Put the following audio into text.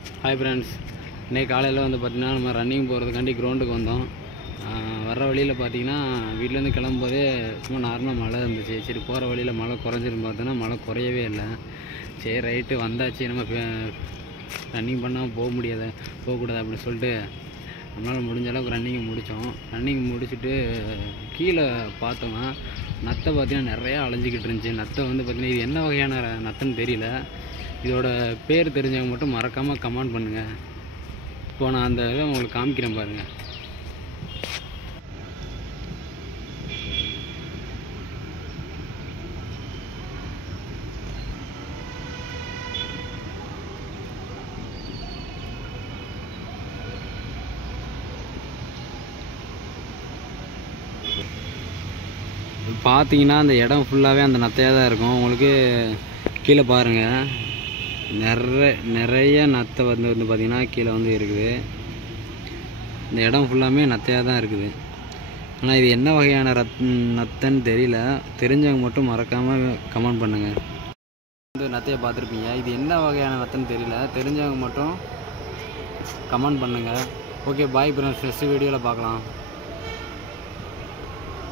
Hi friends, இன்றைக்கி காலையில் வந்து பார்த்திங்கன்னா நம்ம ரன்னிங் போகிறதுக்காண்டி கிரவுண்டுக்கு வந்தோம். வர்ற வழியில் பார்த்திங்கன்னா வீட்டிலேருந்து கிளம்பும்போதே சும்மா நார்மலாக மழை இருந்துச்சு. சரி போகிற வழியில் மழை குறைஞ்சிருந்து பார்த்தோன்னா மழை குறையவே இல்லை. சரி ரைட்டு வந்தாச்சு, நம்ம ரன்னிங் பண்ணால் போகக்கூடாது அப்படின்னு சொல்லிட்டு நம்மளால் முடிஞ்ச அளவுக்கு ரன்னிங்கை முடித்தோம். ரன்னிங் முடிச்சுட்டு கீழே பார்த்தோம்னா நத்தை பார்த்திங்கன்னா நிறையா அலைஞ்சிக்கிட்டு இருந்துச்சு. நத்தை வந்து பார்த்திங்கன்னா இது என்ன வகையான நத்தைன்னு தெரியல. இதோட பேர் தெரிஞ்சவங்க மட்டும் மறக்காமல் கமெண்ட் பண்ணுங்கள். இப்போ நான் அந்த இதை உங்களுக்கு காமிக்கிறேன் பாருங்கள். பார்த்தீங்கன்னா அந்த இடம் ஃபுல்லாகவே அந்த நத்தையாக தான் இருக்கும். உங்களுக்கு கீழே பாருங்கள், நிறைய நத்தை வந்து பார்த்திங்கன்னா கீழே வந்து இருக்குது. இந்த இடம் ஃபுல்லாமே நத்தையாக தான் இருக்குது. ஆனால் இது என்ன வகையான நத்தைன்னு தெரியல. தெரிஞ்சவங்க மட்டும் மறக்காமல் கமெண்ட் பண்ணுங்கள். வந்து நத்தையை பார்த்துருப்பீங்க, இது என்ன வகையான நத்தைன்னு தெரியல. தெரிஞ்சவங்க மட்டும் கமெண்ட் பண்ணுங்கள். ஓகே, பாய் ஃப்ரெண்ட்ஸ், நெக்ஸ்ட் வீடியோவில் பார்க்கலாம்.